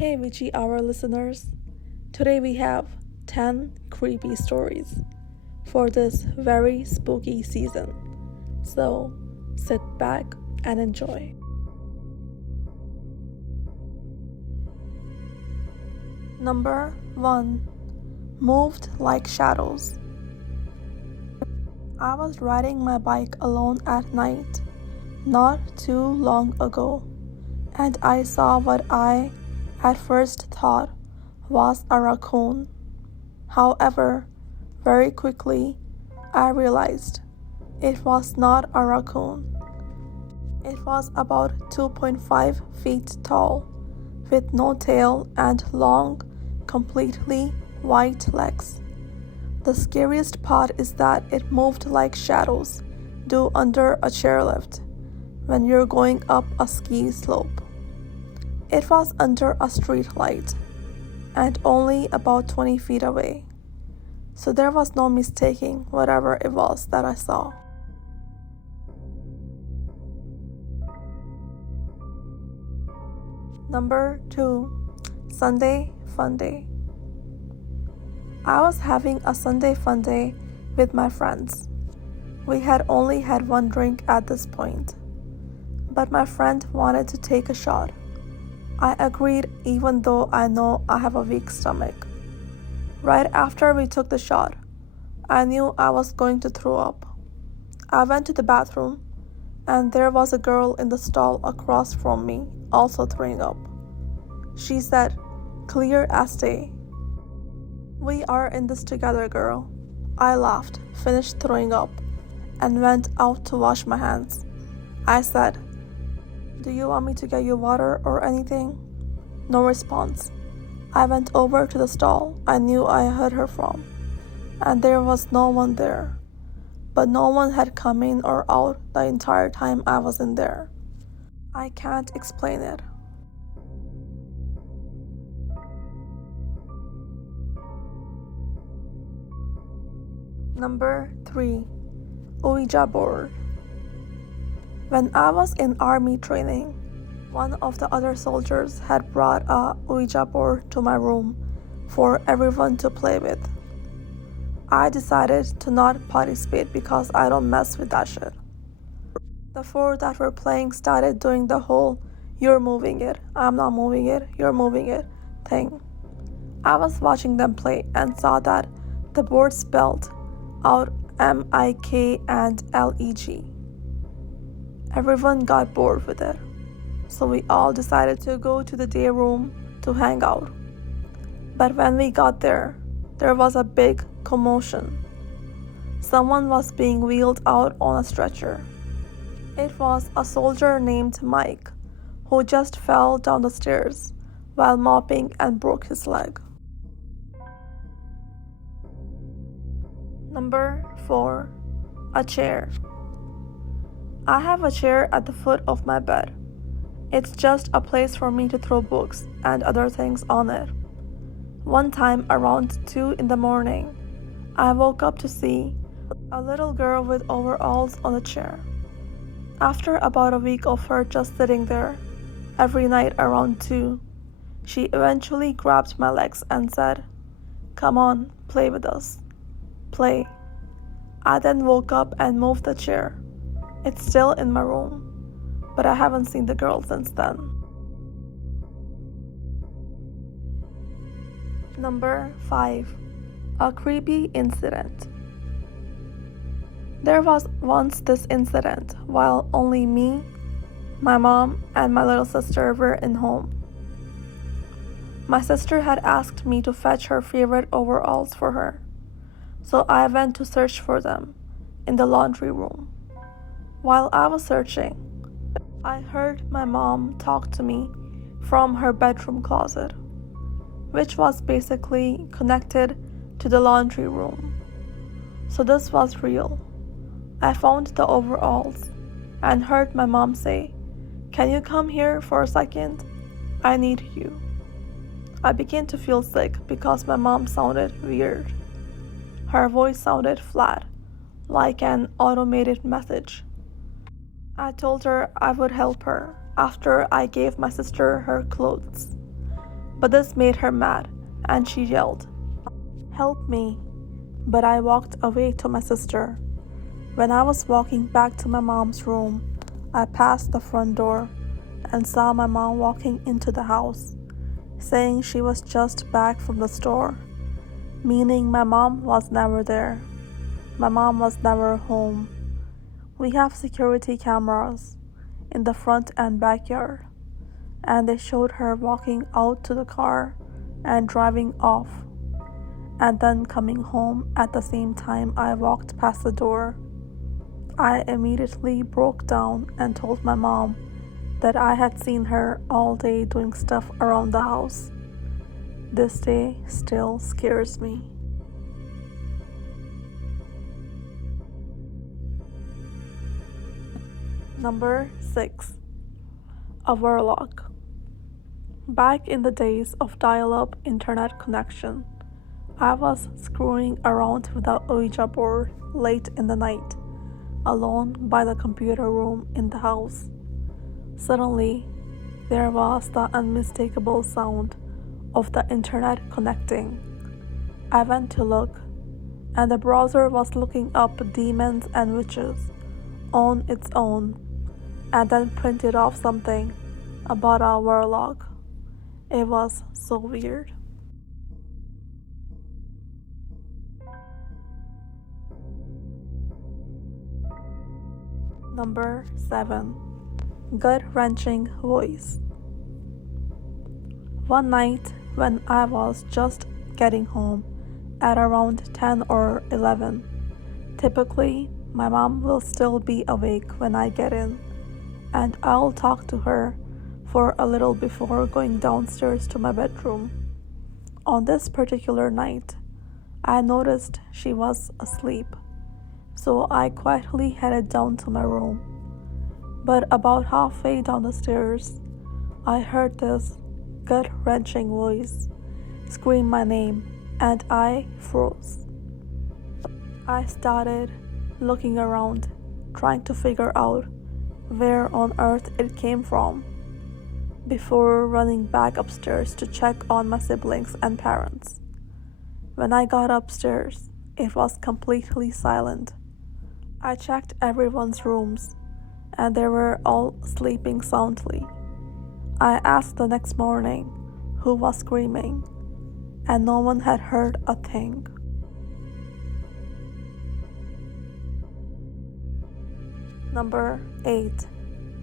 Hey Witchy Hour listeners, today we have 10 creepy stories for this very spooky season, so sit back and enjoy. Number 1. Moved like shadows. I was riding my bike alone at night not too long ago, and I saw what I at first thought was a raccoon. However, very quickly I realized it was not a raccoon. It was about 2.5 feet tall, with no tail and long, completely white legs. The scariest part is that it moved like shadows do under a chairlift when you're going up a ski slope. It was under a street light and only about 20 feet away, so there was no mistaking whatever it was that I saw. Number 2. Sunday Funday. I was having a Sunday Funday with my friends. We had only had one drink at this point, but my friend wanted to take a shot. I agreed even though I know I have a weak stomach. Right after we took the shot, I knew I was going to throw up. I went to the bathroom, and there was a girl in the stall across from me also throwing up. She said, "Clear as day. We are in this together, girl." I laughed, finished throwing up, and went out to wash my hands. I said, "Do you want me to get you water or anything?" No response. I went over to the stall I knew I heard her from, and there was no one there. But no one had come in or out the entire time I was in there. I can't explain it. Number 3. Ouija Board. When I was in army training, one of the other soldiers had brought a Ouija board to my room for everyone to play with. I decided to not participate because I don't mess with that shit. The 4 that were playing started doing the whole "you're moving it, I'm not moving it, you're moving it" thing. I was watching them play and saw that the board spelled out MIK and LEG. Everyone got bored with it, so we all decided to go to the day room to hang out. But when we got there was a big commotion. Someone was being wheeled out on a stretcher. It was a soldier named Mike, who just fell down the stairs while mopping and broke his leg. Number 4. A chair. I have a chair at the foot of my bed. It's just a place for me to throw books and other things on it. One time around 2 in the morning, I woke up to see a little girl with overalls on the chair. After about a week of her just sitting there every night around 2, she eventually grabbed my legs and said, "Come on, play with us. Play." I then woke up and moved the chair. It's still in my room, but I haven't seen the girl since then. Number 5. A creepy incident. There was once this incident while only me, my mom, and my little sister were in home. My sister had asked me to fetch her favorite overalls for her, so I went to search for them in the laundry room. While I was searching, I heard my mom talk to me from her bedroom closet, which was basically connected to the laundry room. So this was real. I found the overalls and heard my mom say, "Can you come here for a second? I need you." I began to feel sick because my mom sounded weird. Her voice sounded flat, like an automated message. I told her I would help her after I gave my sister her clothes. But this made her mad, and she yelled, "Help me!" But I walked away to my sister. When I was walking back to my mom's room, I passed the front door and saw my mom walking into the house, saying she was just back from the store, meaning my mom was never there. My mom was never home. We have security cameras in the front and backyard, and they showed her walking out to the car and driving off, and then coming home at the same time I walked past the door. I immediately broke down and told my mom that I had seen her all day doing stuff around the house. This day still scares me. Number 6. A Warlock. Back in the days of dial-up internet connection, I was screwing around with the Ouija board late in the night, alone by the computer room in the house. Suddenly, there was the unmistakable sound of the internet connecting. I went to look, and the browser was looking up demons and witches on its own, and then printed off something about a warlock. It was so weird. Number 7. Gut-wrenching voice. One night when I was just getting home at around 10 or 11, typically my mom will still be awake when I get in, and I'll talk to her for a little before going downstairs to my bedroom. On this particular night, I noticed she was asleep, so I quietly headed down to my room. But about halfway down the stairs, I heard this gut-wrenching voice scream my name, and I froze. I started looking around, trying to figure out where on earth it came from, before running back upstairs to check on my siblings and parents. When I got upstairs, it was completely silent. I checked everyone's rooms, and they were all sleeping soundly. I asked the next morning who was screaming, and no one had heard a thing. Number 8.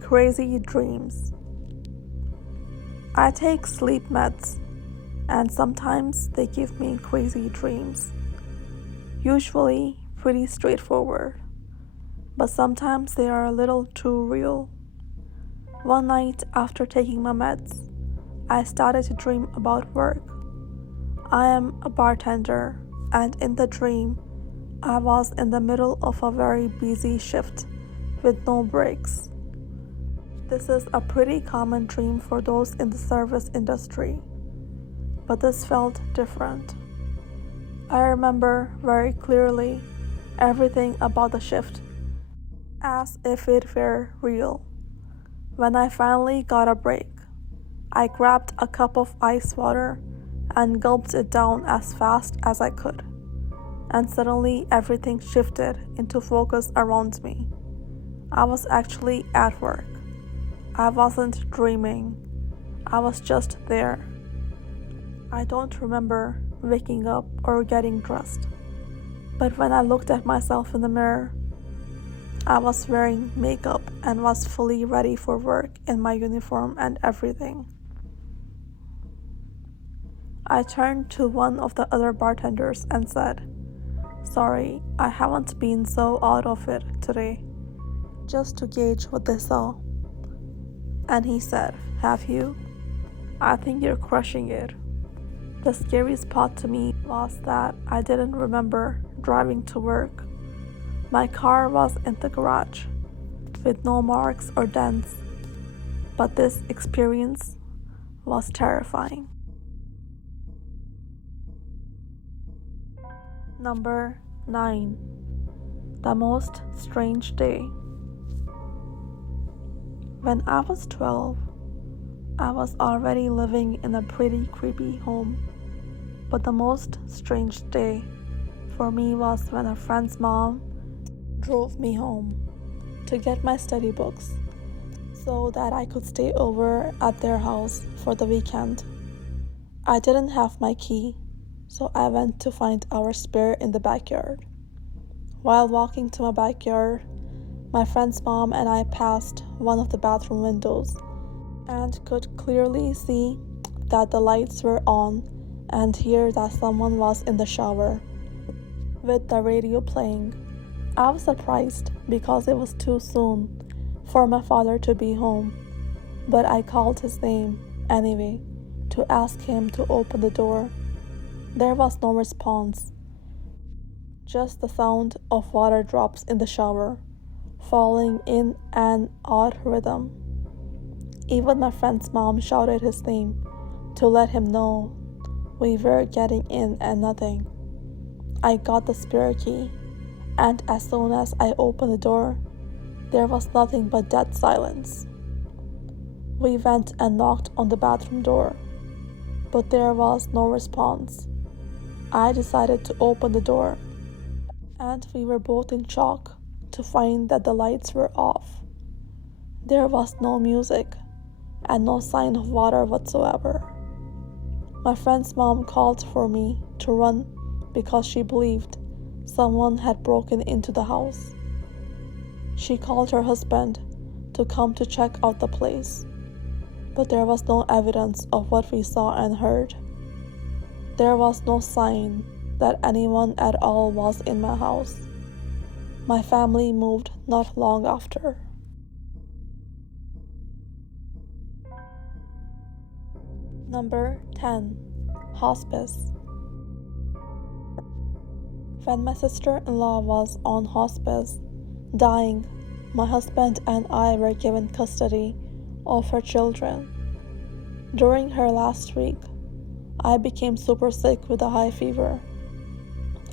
Crazy dreams. I take sleep meds, and sometimes they give me crazy dreams. Usually pretty straightforward, but sometimes they are a little too real. One night after taking my meds, I started to dream about work. I am a bartender, and in the dream, I was in the middle of a very busy shift with no breaks. This is a pretty common dream for those in the service industry, but this felt different. I remember very clearly everything about the shift, as if it were real. When I finally got a break, I grabbed a cup of ice water and gulped it down as fast as I could, and suddenly everything shifted into focus around me. I was actually at work. I wasn't dreaming. I was just there. I don't remember waking up or getting dressed, but when I looked at myself in the mirror, I was wearing makeup and was fully ready for work in my uniform and everything. I turned to one of the other bartenders and said, "Sorry, I haven't been so out of it today," just to gauge what they saw. And he said, "Have you? I think you're crushing it." The scariest part to me was that I didn't remember driving to work. My car was in the garage, with no marks or dents, but this experience was terrifying. Number 9. The most strange day. When I was 12, I was already living in a pretty creepy home, but the most strange day for me was when a friend's mom drove me home to get my study books so that I could stay over at their house for the weekend. I didn't have my key, so I went to find our spare in the backyard. While walking to my backyard, my friend's mom and I passed one of the bathroom windows and could clearly see that the lights were on and hear that someone was in the shower with the radio playing. I was surprised because it was too soon for my father to be home, but I called his name anyway to ask him to open the door. There was no response, just the sound of water drops in the shower falling in an odd rhythm. Even my friend's mom shouted his name to let him know we were getting in and nothing. I got the spare key, and as soon as I opened the door, there was nothing but dead silence. We went and knocked on the bathroom door, but there was no response. I decided to open the door, and we were both in shock to find that the lights were off. There was no music and no sign of water whatsoever. My friend's mom called for me to run because she believed someone had broken into the house. She called her husband to come to check out the place, but there was no evidence of what we saw and heard. There was no sign that anyone at all was in my house. My family moved not long after. Number 10. Hospice. When my sister-in-law was on hospice, dying, my husband and I were given custody of her children. During her last week, I became super sick with a high fever.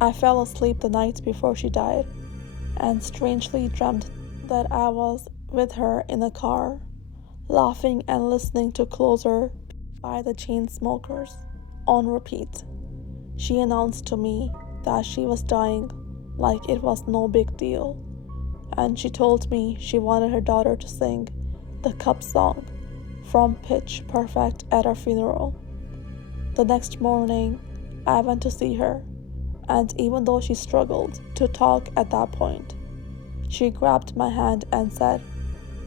I fell asleep the night before she died and strangely dreamt that I was with her in a car, laughing and listening to Closer by the Chainsmokers on repeat. She announced to me that she was dying like it was no big deal, and she told me she wanted her daughter to sing the Cup song from Pitch Perfect at her funeral. The next morning, I went to see her, and even though she struggled to talk at that point, she grabbed my hand and said,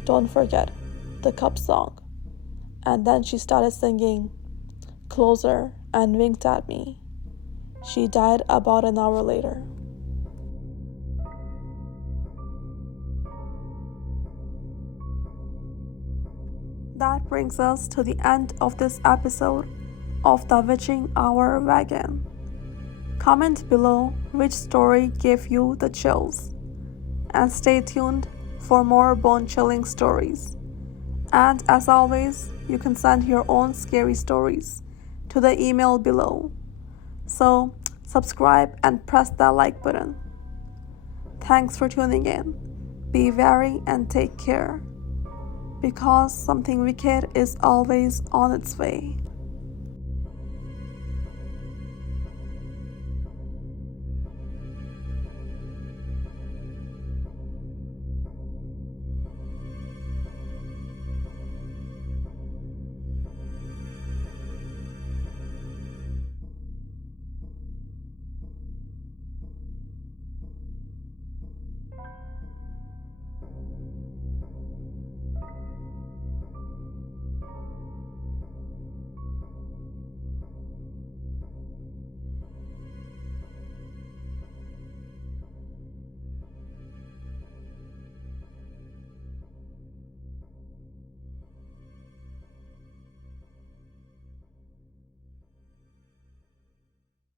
"Don't forget the Cup song." And then she started singing Closer and winked at me. She died about an hour later. That brings us to the end of this episode of the Witching Hour Wagon. Comment below which story gave you the chills, and stay tuned for more bone-chilling stories. And as always, you can send your own scary stories to the email below. So subscribe and press that like button. Thanks for tuning in. Be wary and take care, because something wicked is always on its way.